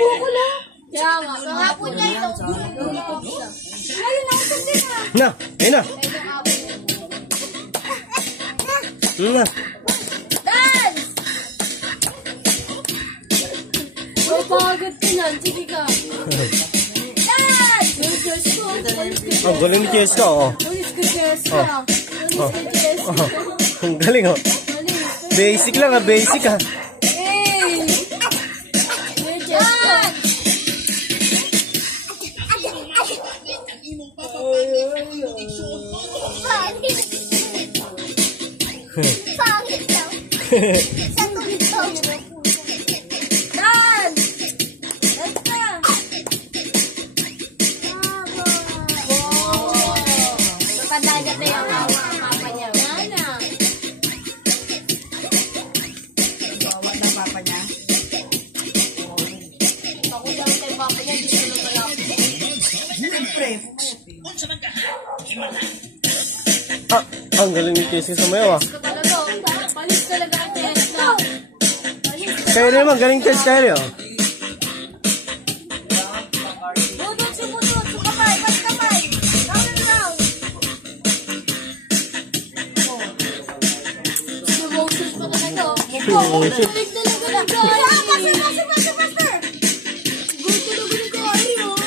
buko lang. Kaya nga, kahapon niya ito. Ayun, nausap din na. Na, ayun na. Na. Dance! Oh, pagod ka yan. Sige ka. Dance! Yung Diyos ko. Ang galing ni Cheska, oh. Ulis ko, Cheska. Ulis ko, Cheska. Ang galing, oh. Basic lang, ah. Basic, ah. Hey! Cheska. Pangit daw. Sa tubig daw. Dance! Dance ka! Matanda na yung papa niya. Nana. Bawa na papa niya. Ako lang kay papa niya. Hindi ko naman ako. Siyempre. Ah, ang galing ni Cheska sa mayo, ah. Talaga, palis talaga ang Cheska. Kayo naman, galing Cheska kayo. Budot, sumudot, sukamay, kamay. Down lang. Sumoses pa talaga. Galing talaga ng gani. Master. Good talaga ng gani, oh.